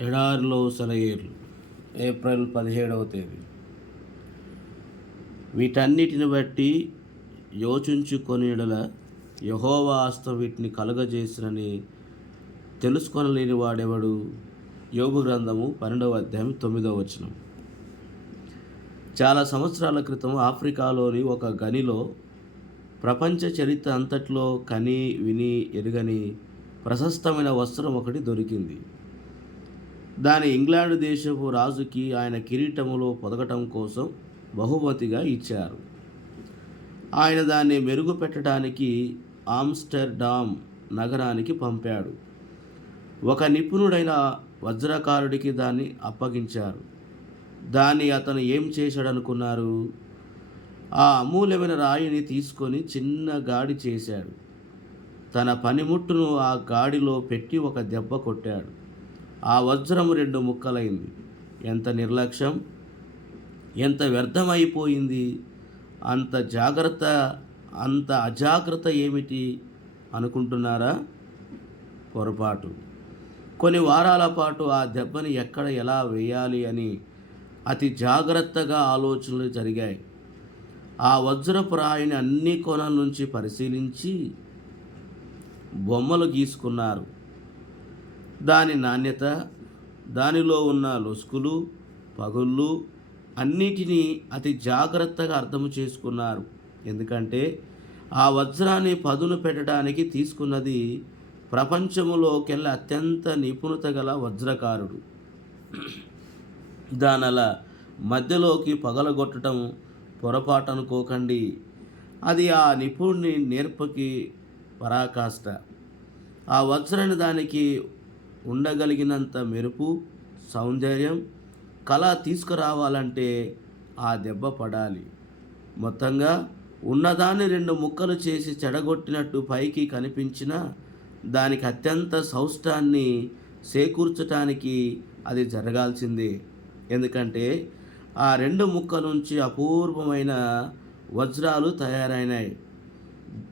ఎడారిలో సెలయేర్లు. ఏప్రిల్ పదిహేడవ తేదీ. వీటన్నిటిని బట్టి యోచించుకొని ఎడల యహోవా ఆస్త వీటిని కలుగజేసినని తెలుసుకొనలేని వాడెవడు యోగు గ్రంథము పన్నెండవ అధ్యాయం తొమ్మిదవ వచనం. చాలా సంవత్సరాల క్రితం ఆఫ్రికాలోని ఒక గనిలో ప్రపంచ చరిత్ర అంతట్లో కని విని ఎరుగని ప్రశస్తమైన వస్త్రం ఒకటి దొరికింది. దాని ఇంగ్లాండ్ దేశపు రాజుకి ఆయన కిరీటములో పొదగటం కోసం బహుమతిగా ఇచ్చారు. ఆయన దాన్ని మెరుగుపెట్టడానికి ఆమ్స్టర్డామ్ నగరానికి పంపాడు. ఒక నిపుణుడైన వజ్రకారుడికి దాన్ని అప్పగించారు. దాన్ని అతను ఏం చేశాడనుకున్నారు? ఆ అమూల్యమైన రాయిని తీసుకొని చిన్న గాడి చేశాడు. తన పనిముట్టును ఆ గాడిలో పెట్టి ఒక దెబ్బ కొట్టాడు. ఆ వజ్రం రెండు ముక్కలైంది. ఎంత నిర్లక్ష్యం ఎంత వ్యర్థమైపోయింది అంత జాగ్రత్త అంత అజాగ్రత్త ఏమిటి అనుకుంటున్నారా? పొరపాటు. కొన్ని వారాల పాటు ఆ దెబ్బని ఎక్కడ ఎలా వేయాలి అని అతి జాగ్రత్తగా ఆలోచనలు జరిగాయి. ఆ వజ్రపురాయిని అన్ని కోణాల నుంచి పరిశీలించి బొమ్మలు గీసుకున్నారు. దాని నాణ్యత దానిలో ఉన్న లొసుకులు పగుళ్ళు అన్నిటినీ అతి జాగ్రత్తగా అర్థం చేసుకున్నారు. ఎందుకంటే ఆ వజ్రాన్ని పదును పెట్టడానికి తీసుకున్నది ప్రపంచములోకెల్లా అత్యంత నిపుణత గల వజ్రకారుడు. దానలా మధ్యలోకి పగలగొట్టడం పొరపాటు అనుకోకండి అది ఆ నిపుణుని నేర్పకి పరాకాష్ట. ఆ వజ్రాన్ని దానికి ఉండగలిగినంత మెరుపు సౌందర్యం కళ తీసుకురావాలంటే ఆ దెబ్బ పడాలి. మొత్తంగా ఉన్నదాన్ని రెండు ముక్కలు చేసి చెడగొట్టినట్టు పైకి కనిపించిన దానికి అత్యంత సౌష్టాన్ని చేకూర్చటానికి అది జరగాల్సిందే. ఎందుకంటే ఆ రెండు ముక్కల నుంచి అపూర్వమైన వజ్రాలు తయారైనాయి.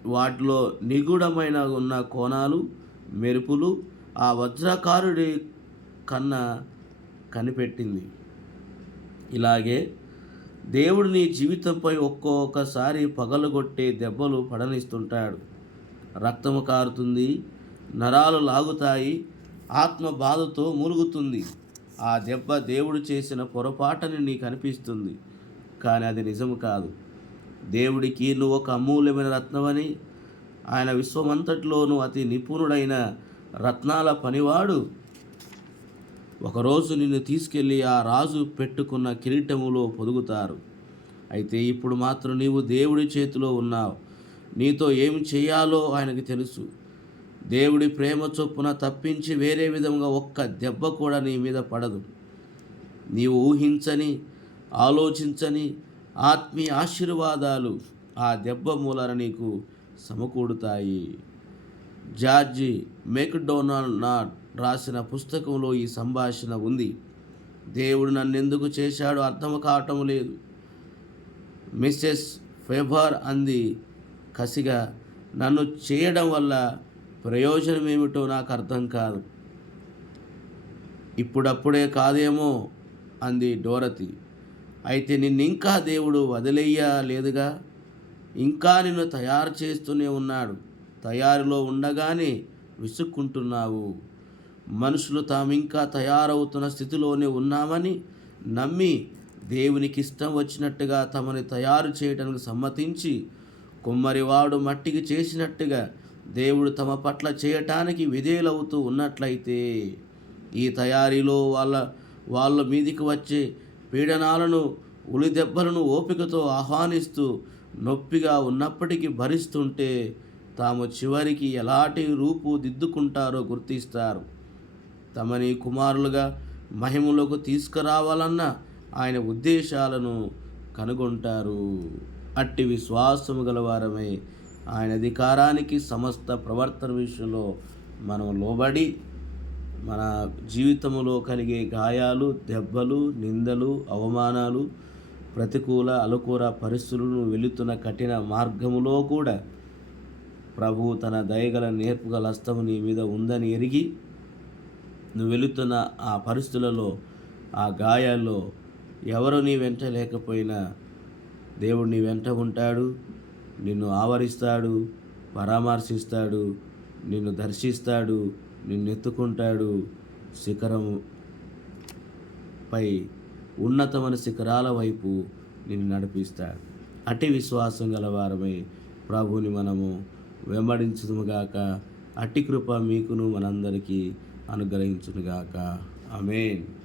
వాటిలో నిగూఢమైన ఉన్న కోణాలు మెరుపులు ఆ వజ్రకారుడి కన్న కనిపెట్టింది. ఇలాగే దేవుడు నీ జీవితంపై ఒక్కొక్కసారి పగలగొట్టే దెబ్బలు పడనిస్తుంటాడు. రక్తము కారుతుంది నరాలు లాగుతాయి ఆత్మ బాధతో మూలుగుతుంది ఆ దెబ్బ దేవుడు చేసిన పొరపాటని నీకు అనిపిస్తుంది. కానీ అది నిజము కాదు. దేవుడికి నువ్వు ఒక అమూల్యమైన రత్నమని ఆయన విశ్వమంతటిలోనూ అతి నిపుణుడైన రత్నాల పనివాడు. ఒకరోజు నిన్ను తీసుకెళ్ళి ఆ రాజు పెట్టుకున్న కిరీటములో పొదుగుతారు. అయితే ఇప్పుడు మాత్రం నీవు దేవుడి చేతిలో ఉన్నావు. నీతో ఏమి చేయాలో ఆయనకు తెలుసు. దేవుడి ప్రేమ చొప్పున తప్పించి వేరే విధంగా ఒక్క దెబ్బ కూడా నీ మీద పడదు. నీవు ఊహించని ఆలోచించని ఆత్మీయ ఆశీర్వాదాలు ఆ దెబ్బ మూలన నీకు సమకూడుతాయి. జార్జి మెక్డొనాల్డ్ నాట్ రాసిన పుస్తకంలో ఈ సంభాషణ ఉంది. దేవుడు నన్ను ఎందుకు చేశాడో అర్థం కావటం లేదు. మిస్సెస్ ఫెబర్ అంది కసిగా. నన్ను చేయడం వల్ల ప్రయోజనం ఏమిటో నాకు అర్థం కాదు. ఇప్పుడప్పుడే కాదేమో అంది డోరతి. అయితే నిన్ను ఇంకా దేవుడు వదిలేయలేదుగా ఇంకా నిన్ను తయారు చేస్తూనే ఉన్నాడు. తయారులో ఉండగానే విసుక్కుంటున్నావు. మనుషులు తాము ఇంకా తయారవుతున్న స్థితిలోనే ఉన్నామని నమ్మి దేవునికి ఇష్టం వచ్చినట్టుగా తమని తయారు చేయడానికి సమ్మతించి కుమ్మరివాడు మట్టికి చేసినట్టుగా దేవుడు తమ పట్ల చేయటానికి విధేయులవుతూ ఉన్నట్లయితే ఈ తయారీలో వాళ్ళ వాళ్ళ మీదికి వచ్చే పీడనాలను ఉలి దెబ్బలను ఓపికతో ఆహ్వానిస్తూ నొప్పిగా ఉన్నప్పటికీ భరిస్తుంటే తాము చివరికి ఎలాంటి రూపు దిద్దుకుంటారో గుర్తిస్తారు. తమని కుమారులుగా మహిమలోకి తీసుకురావాలన్న ఆయన ఉద్దేశాలను కనుగొంటారు. అట్టి విశ్వాసము గలవారమే ఆయన అధికారానికి సమస్త ప్రవర్తన విషయంలో మనం లోబడి మన జీవితంలో కలిగే గాయాలు దెబ్బలు నిందలు అవమానాలు ప్రతికూల అనుకూల పరిస్థితులను వెళుతున్న కఠిన మార్గములో కూడా ప్రభు తన దయగల నేర్పుగల హస్తము నీ మీద ఉందని ఎరిగి నువ్వు వెళుతున్న ఆ పరిస్థితులలో ఆ గాయాల్లో ఎవరు నీ వెంట లేకపోయినా దేవుడు నీ వెంట ఉంటాడు నిన్ను ఆవరిస్తాడు పరామర్శిస్తాడు నిన్ను దర్శిస్తాడు నిన్ను ఎత్తుకుంటాడు. శిఖరం పై ఉన్నతమైన శిఖరాల వైపు నిన్ను నడిపిస్తాడు. అటు విశ్వాసం గలవారమై ప్రభువుని మనము వెంబడించుదుముగాక. అట్టి కృప మీకును మనందరికీ అనుగ్రహించునుగాక. ఆమేన్.